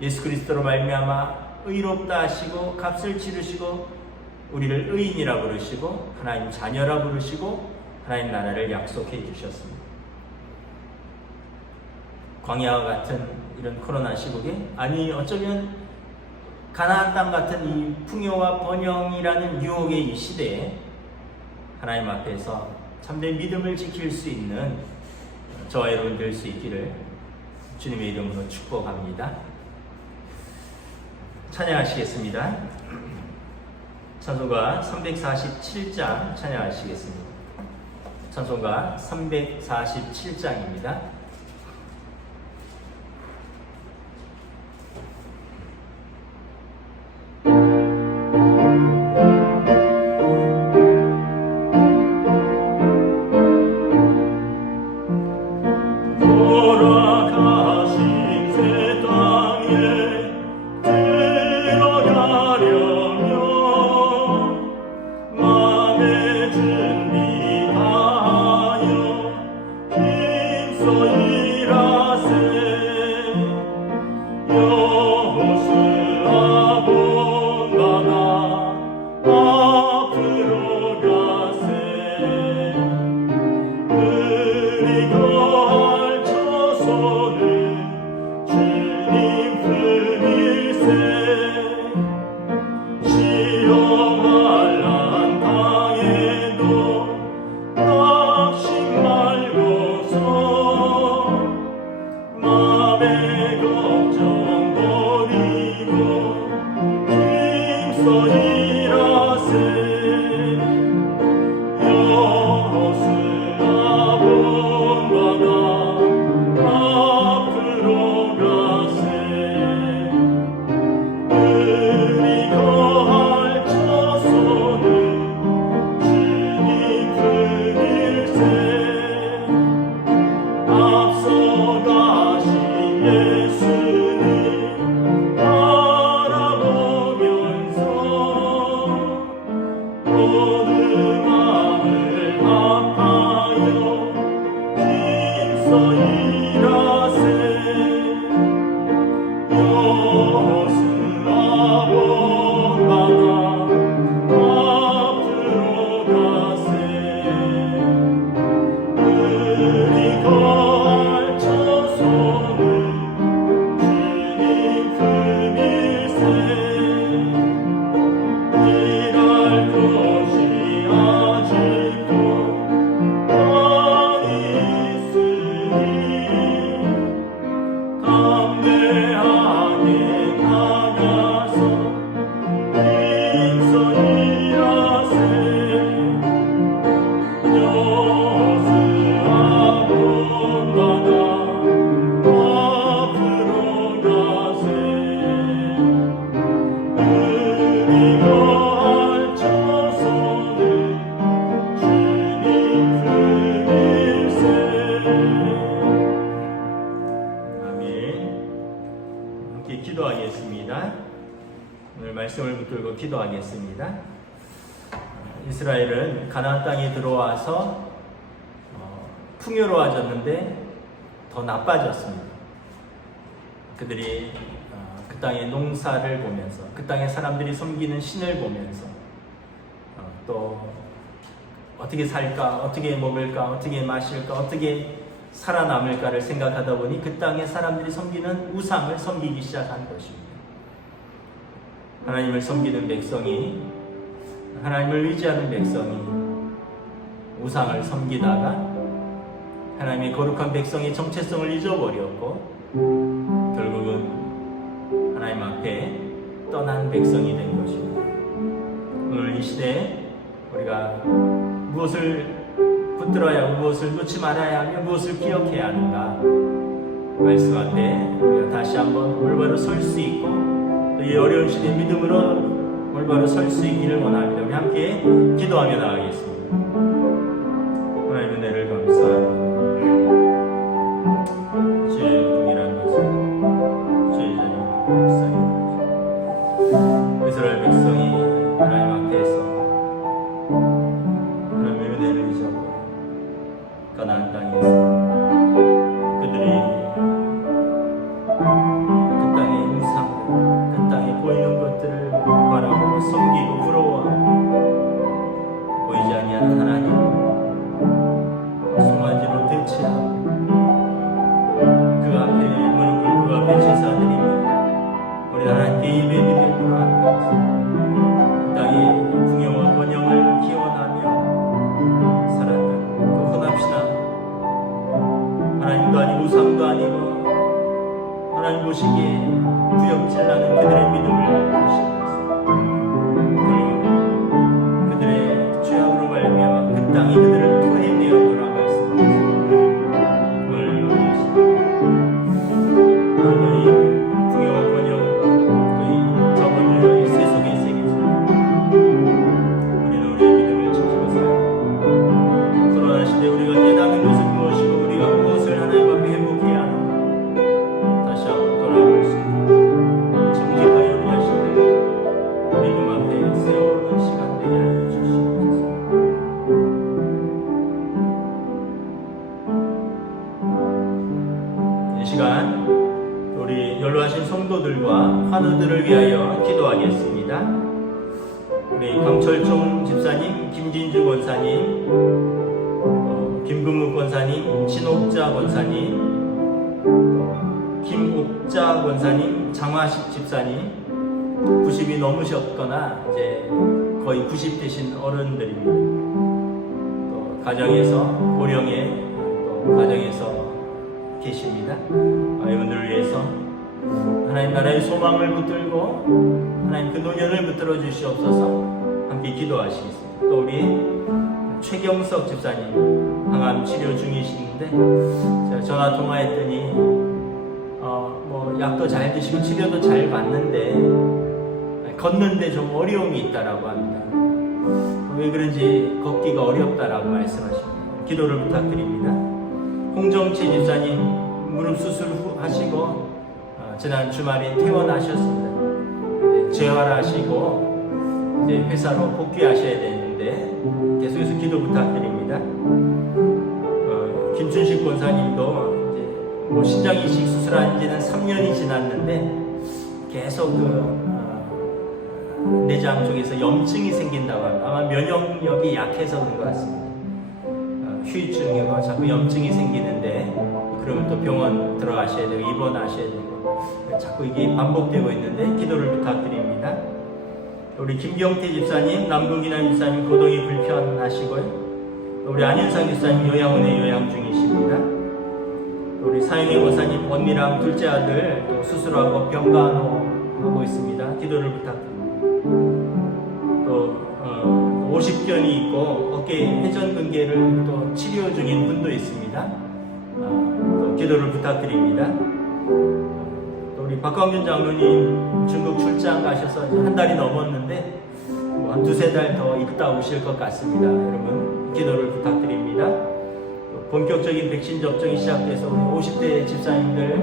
예수 그리스도로 말미암아 의롭다 하시고 값을 치르시고 우리를 의인이라 부르시고 하나님 자녀라 부르시고 하나님 나라를 약속해 주셨습니다. 광야와 같은 이런 코로나 시국에, 아니 어쩌면 가나안 땅 같은 이 풍요와 번영이라는 유혹의 이 시대에 하나님 앞에서 참된 믿음을 지킬 수 있는 저와 여러분 될 수 있기를 주님의 이름으로 축복합니다. 찬양하시겠습니다. 찬송가 347장 찬양하시겠습니다. 찬송가 347장입니다. 걱정 기도하겠습니다. 오늘 말씀을 붙들고 기도하겠습니다. 이스라엘은 가나안 땅에 들어와서 풍요로워졌는데 더 나빠졌습니다. 그들이 그 땅의 농사를 보면서, 그 땅의 사람들이 섬기는 신을 보면서 또 어떻게 살까, 어떻게 먹을까, 어떻게 마실까, 어떻게 살아남을까를 생각하다 보니 그 땅의 사람들이 섬기는 우상을 섬기기 시작한 것입니다. 하나님을 섬기는 백성이, 하나님을 의지하는 백성이 우상을 섬기다가 하나님의 거룩한 백성의 정체성을 잊어버렸고 결국은 하나님 앞에 떠난 백성이 된 것입니다. 오늘 이 시대에 우리가 무엇을 붙들어야, 무엇을 놓지 말아야 하며 무엇을 기억해야 하는가 말씀 앞에 우리가 다시 한번 올바로 설 수 있고 또 이 어려운 시대 믿음으로 올바로 설 수 있기를 원합니다. 우리 함께 기도하며 나가겠습니다. 하나님의 은혜를 감사합니다. 주의 공이란 것은 주의 자녀의 불쌍히 이스라엘 백성이 하나님 앞에서 하나님의 은혜를 잊어버려 가나안 땅에서 그들이 그 땅의 우상들, 그 땅에 보이는 것들을 바라보고 섬기고 부러워하고 보이지 아니하는 하나님 송아지로 대체하고 그 앞에 무릎 꿇고 그 앞에 제사드리며 우리 하나님께 예배드리며 하면서 그 땅의 풍요와 번영을 기원하며 살았던 그 혼합시다. 하나님도 아니고 우상도 아니고 하나님 보시기에 구역질나는 그들의 믿음을 보시면서 결국 그들의 죄악으로 말미암아 그 땅이 그들을 토해내었노라 말씀하셨습니다. 오늘 너희 풍요와 번영과 너희 저번 유형의 세속의 세계처럼 우리는 우리의 믿음을 지키고 살아요. 코로나 시대 우리가 깨닫는 것은 무엇이고 우리가 무엇을 하나님 앞에 회복해야 하는가 다시 한번 돌아볼 수 있는 정직하여 우리 자신을 믿음 앞에 세우는 시간 되게 하여 주시옵소서. 이 시간 우리 연로하신 성도들과 환우들을 위하여 기도하겠습니다. 우리 강철종 집사님, 김진주 권사님, 김금묵 권사님, 진옥자 권사님, 김옥자 권사님, 장화식 집사님 90이 넘으셨거나 이제 거의 90 되신 어른들입니다. 또 가정에서 고령의 또 가정에서 계십니다. 이분들을 위해서 하나님 나라의 소망을 붙들고 하나님 그 노년을 붙들어 주시옵소서. 함께 기도하시겠습니다. 또 우리 최경석 집사님 항암 치료 중이신데 제가 전화 통화했더니 뭐 약도 잘 드시고 치료도 잘 받는데 걷는데 좀 어려움이 있다라고 합니다. 왜 그런지 걷기가 어렵다라고 말씀하십니다. 기도를 부탁드립니다. 홍정치 집사님 무릎 수술 후 하시고 지난 주말에 퇴원하셨습니다. 재활하시고 이제 회사로 복귀하셔야 되는데 계속해서 기도 부탁드립니다. 김춘식 권사님도 이제 뭐 신장 이식 수술한 지는 3년이 지났는데 계속 내장 쪽에서 염증이 생긴다고 합니다. 아마 면역력이 약해서 그런 것 같습니다. 후유증이고 자꾸 염증이 생기는데 그러면 또 병원 들어가셔야 되고 입원하셔야 되고 자꾸 이게 반복되고 있는데 기도를 부탁드립니다. 우리 김경태 집사님, 남궁기남 집사님 거동이 불편하시고요. 우리 안윤상 집사님 요양원에 요양 중이십니다. 우리 사인의 고사님 언니랑 둘째 아들 또 수술하고 병간호하고 있습니다. 기도를 부탁드립니다. 또 50견이 있고 어깨 회전근개를 또 치료 중인 분도 있습니다. 또 기도를 부탁드립니다. 또 우리 박광준 장로님 중국 출장 가셔서 한 달이 넘었는데 한 두세 달 더 있다 오실 것 같습니다. 여러분 기도를 부탁드립니다. 본격적인 백신 접종이 시작돼서 우리 50대 집사님들,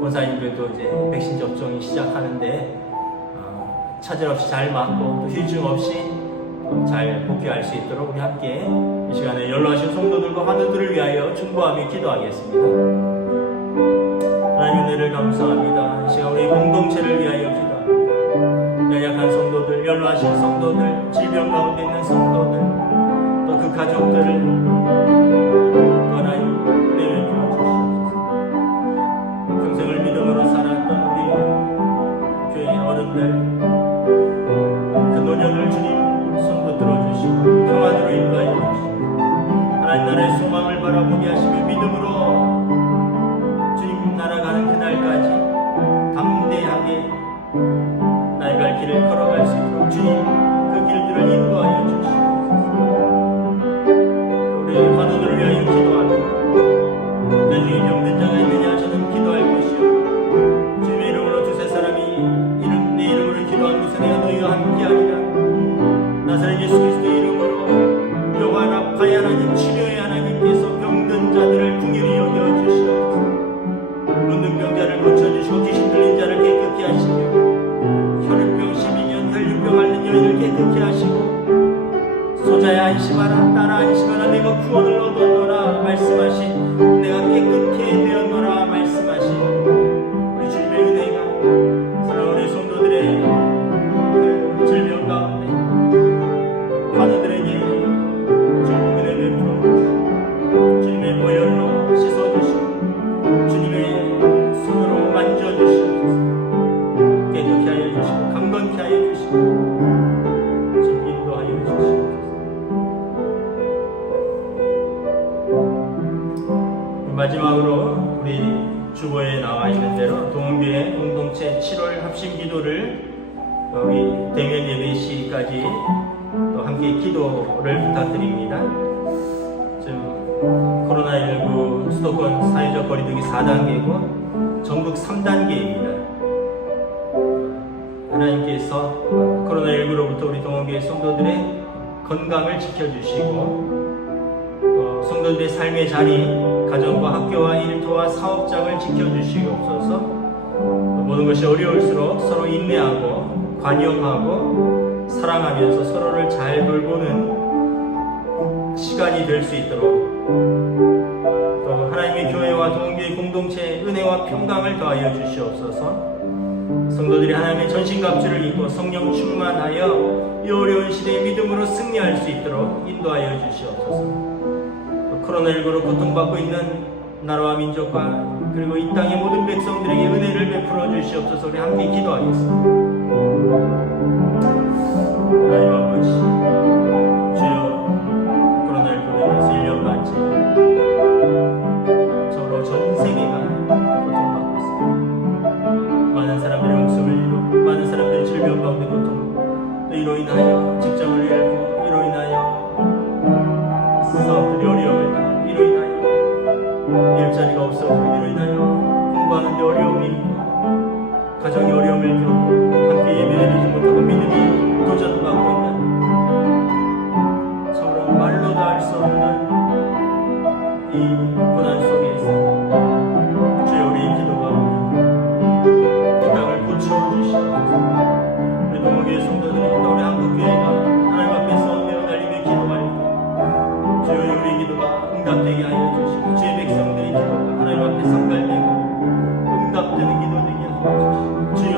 권사님들도 이제 백신 접종이 시작하는데 차질 없이 잘 맞고 또 휴증 없이 잘 복귀할 수 있도록 우리 함께 이 시간에 연로하신 성도들과 환우들을 위하여 중보하며 기도하겠습니다. 하나님 은혜를 감사합니다. 이 시간 우리 공동체를 위하여 기도합니다. 연약한 성도들, 연로하신 성도들, 질병 가운데 있는 성도들, 또 그 가족들을 하나님 은혜 베풀어 주시옵소서. 평생을 믿음으로 살았던 우리 교회 어른들, 그 노년을 주님 손 붙들어 주시고 평안으로 인도하여 주시고 하나님 나라의 소망을 바라보게 하시며 믿음으로 주님 날아가는 그날까지 담대하게 나의 갈 길을 걸어갈 수 있도록 주님 그 길들을 인도하여 주시옵소서. 우리 환우들을 위하여 기도합니다. 내 중에 병든 자가 있느냐 저는 기도할 것이요 주님의 이름으로 두세 사람이 내 이름으로 기도한 곳에 내가 너희와 함께하리라. 나사렛 예수 그리스도의 이름으로 여호와 라파의 하나님 치료의 하나님께서 병든 자들을 긍휼히 여겨 주시옵소서. 눈든 병자를 고쳐주시고 귀신 들린 자를 깨끗게 하시며 혈육병 12년 혈육병 앓는 여인을 깨끗게 하시고 소자야 안심하라 딸아 안심하라 내가 구원을 얻었노라 말씀하신 내가 깨끗게 되었노라 말씀하신 우리 주님의 은혜가 사랑하는 우리 성도들의 그 질병 가운데 환우들에게 주님 은혜 베풀어 주시고 주님의 보혈로 씻어주시고 주님의 손으로 만져주시옵소서. 깨끗게 하여 주시고 강건케 하여 주시고 주님 인도하여 주시옵소서. 마지막으로 우리 주보에 나와 있는 대로 동원교회 공동체 7월 합심 기도를 우리 대면 예배 시까지 또 함께 기도를 부탁드립니다. 지금 코로나19 수도권 사회적 거리두기 4단계고 전국 3단계입니다. 하나님께서 코로나19로부터 우리 동원교회 성도들의 건강을 지켜주시고 성도들의 삶의 자리, 가정과 학교와 일터와 사업장을 지켜주시옵소서. 모든 것이 어려울수록 서로 인내하고 관용하고 사랑하면서 서로를 잘 돌보는 시간이 될 수 있도록 또 하나님의 교회와 동교회 공동체의 은혜와 평강을 더하여 주시옵소서. 성도들이 하나님의 전신갑주를 입고 성령 충만하여 이 어려운 시대에 믿음으로 승리할 수 있도록 인도하여 주시옵소서. 코로나19로 고통받고 있는 나라와 민족과 그리고 이 땅의 모든 백성들에게 은혜를 베풀어 주시옵소서. 우리 함께 기도하겠습니다. 하나님 아버지, 주여 코로나19로 인해서 1년반째 저로 전 세계가 고통받고 있습니다. 많은 사람들의 목숨을 잃고 많은 사람들의 질병 가운데 고통 또 이로 인하여 직장을 잃고 이로 인하여 사업들이 어려움을 당하고 이로 인하여 일자리가 없어지고 이로 인하여 공부하는데 어려움이 있고 가정이 어려움을 겪고 함께 예배드리지 못하고 믿음이 도전받고 있는 서로 말로 다 할 수 없는 이 고난 속에서 주여 우리 기도가 이 땅을 고쳐주시옵소서. 우리 동호교회 성도들이 또 우리 한국교회가 하나님 앞에서 엎드려 달리며 기도할 때 주여 우리 기도가 응답되게 하여 주시고 주의 백성들의 기도가 하나님 앞에 상달되고 응답되는 기도 되게 하여 주시고 주여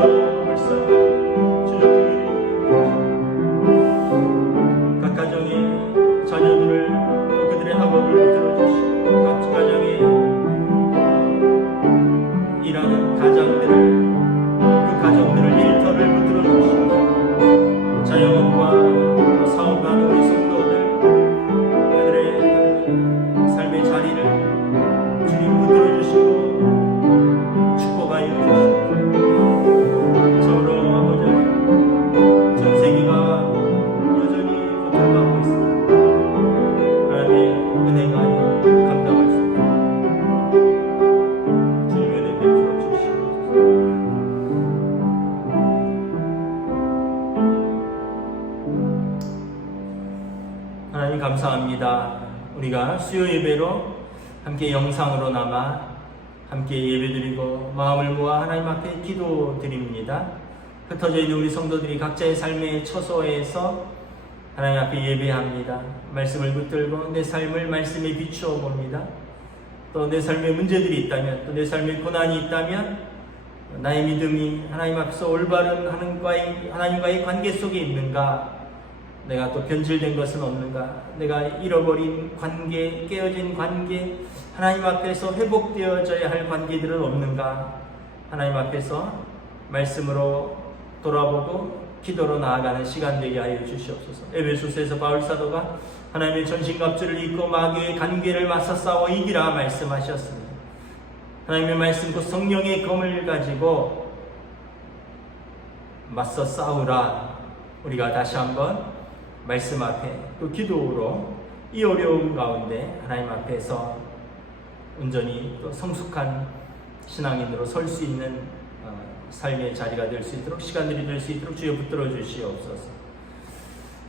감사합니다. 우리가 수요 예배로 함께 영상으로나마 함께 예배드리고 마음을 모아 하나님 앞에 기도드립니다. 흩어져 있는 우리 성도들이 각자의 삶의 처소에서 하나님 앞에 예배합니다. 말씀을 붙들고 내 삶을 말씀에 비추어 봅니다. 또 내 삶에 문제들이 있다면, 또 내 삶에 고난이 있다면 나의 믿음이 하나님 앞에서 올바른 하나님과의 관계 속에 있는가? 내가 또 변질된 것은 없는가? 내가 잃어버린 관계, 깨어진 관계, 하나님 앞에서 회복되어져야 할 관계들은 없는가? 하나님 앞에서 말씀으로 돌아보고 기도로 나아가는 시간 되게 하여 주시옵소서. 에베소서에서 바울 사도가 하나님의 전신갑주를 입고 마귀의 관계를 맞서 싸워 이기라 말씀하셨습니다. 하나님의 말씀 그 성령의 검을 가지고 맞서 싸우라. 우리가 다시 한번 말씀 앞에 또 기도로 이 어려움 가운데 하나님 앞에서 온전히 또 성숙한 신앙인으로 설 수 있는 삶의 자리가 될 수 있도록, 시간들이 될 수 있도록 주여 붙들어 주시옵소서.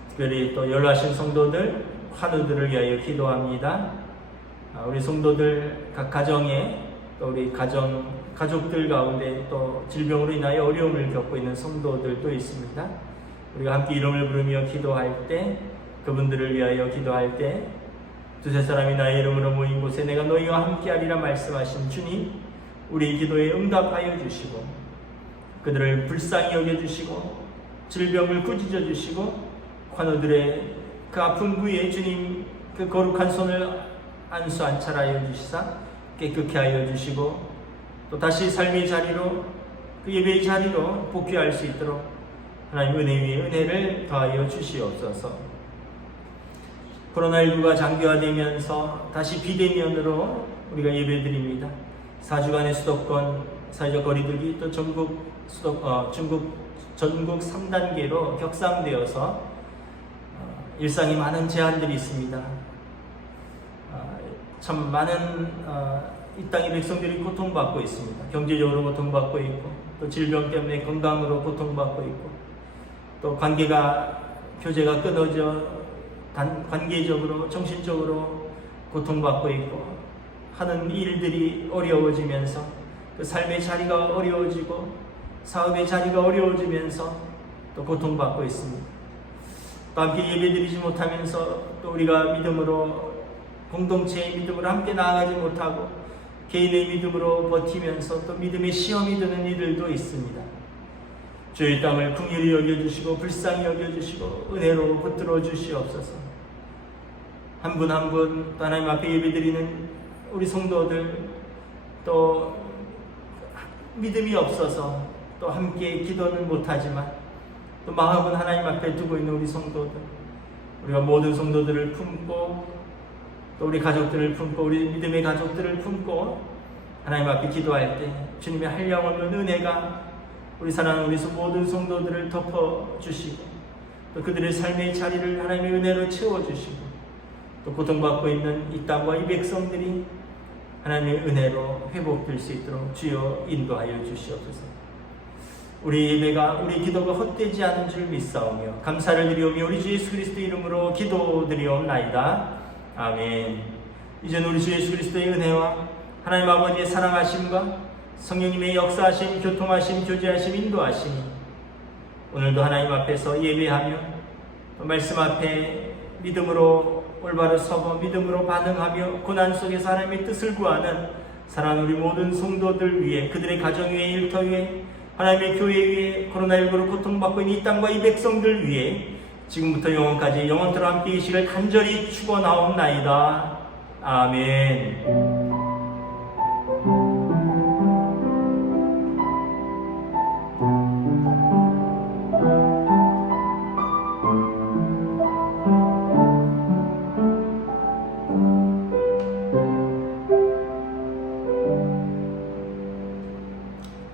특별히 또 연로하신 성도들, 환우들을 위하여 기도합니다. 우리 성도들 각 가정에 또 우리 가족들 가운데 또 질병으로 인하여 어려움을 겪고 있는 성도들도 있습니다. 우리가 함께 이름을 부르며 기도할 때, 그분들을 위하여 기도할 때, 두세 사람이 나의 이름으로 모인 곳에 내가 너희와 함께하리라 말씀하신 주님, 우리 기도에 응답하여 주시고 그들을 불쌍히 여겨주시고 질병을 꾸짖어 주시고 환우들의 그 아픈 부위에 주님 그 거룩한 손을 안수 안찰하여 주시사 깨끗게 하여 주시고 또 다시 삶의 자리로, 그 예배의 자리로 복귀할 수 있도록 하나님 은혜 위에 은혜를 더하여 주시옵소서. 코로나19가 장기화되면서 다시 비대면으로 우리가 예배드립니다. 4주간의 수도권 사회적 거리두기, 또 전국 3단계로 격상되어서 일상에 많은 제한들이 있습니다. 참 많은 이 땅의 백성들이 고통받고 있습니다. 경제적으로 고통받고 있고, 또 질병 때문에 건강으로 고통받고 있고, 또 교제가 끊어져 관계적으로, 정신적으로 고통받고 있고, 하는 일들이 어려워지면서 그 삶의 자리가 어려워지고 사업의 자리가 어려워지면서 또 고통받고 있습니다. 또 함께 예배드리지 못하면서 또 우리가 믿음으로, 공동체의 믿음으로 함께 나아가지 못하고 개인의 믿음으로 버티면서 또 믿음의 시험이 드는 이들도 있습니다. 주의 땅을 긍휼히 여겨주시고 불쌍히 여겨주시고 은혜로 붙들어 주시옵소서. 한 분 한 분 하나님 앞에 예배드리는 우리 성도들, 또 믿음이 없어서 또 함께 기도는 못하지만 또 마음은 하나님 앞에 두고 있는 우리 성도들, 우리가 모든 성도들을 품고 또 우리 가족들을 품고 우리 믿음의 가족들을 품고 하나님 앞에 기도할 때 주님의 한량없는 은혜가 우리 사랑하는 우리 모든 성도들을 덮어주시고 또 그들의 삶의 자리를 하나님의 은혜로 채워주시고 또 고통받고 있는 이 땅과 이 백성들이 하나님의 은혜로 회복될 수 있도록 주여 인도하여 주시옵소서. 우리 예배가, 우리 기도가 헛되지 않은 줄 믿사오며 감사를 드리오며 우리 주 예수 그리스도 이름으로 기도드리옵나이다. 아멘. 이제는 우리 주 예수 그리스도의 은혜와 하나님 아버지의 사랑하심과 성령님의 역사하심, 교통하심, 교제하심, 인도하심이 오늘도 하나님 앞에서 예배하며 말씀 앞에 믿음으로 올바로 서고 믿음으로 반응하며 고난 속에서 하나님의 뜻을 구하는 사랑하는 우리 모든 성도들 위해, 그들의 가정 위에, 일터 위에, 하나님의 교회 위에, 코로나19로 고통받고 있는 이 땅과 이 백성들 위해 지금부터 영원까지 영원토록 함께 계시기를 간절히 축원하옵나이다. 아멘.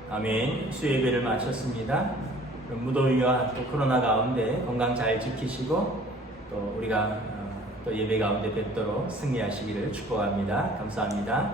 아멘. 수예배를 마쳤습니다. 무더위와 또 코로나 가운데 건강 잘 지키시고 또 우리가 또 예배 가운데 뵙도록 승리하시기를 축복합니다. 감사합니다.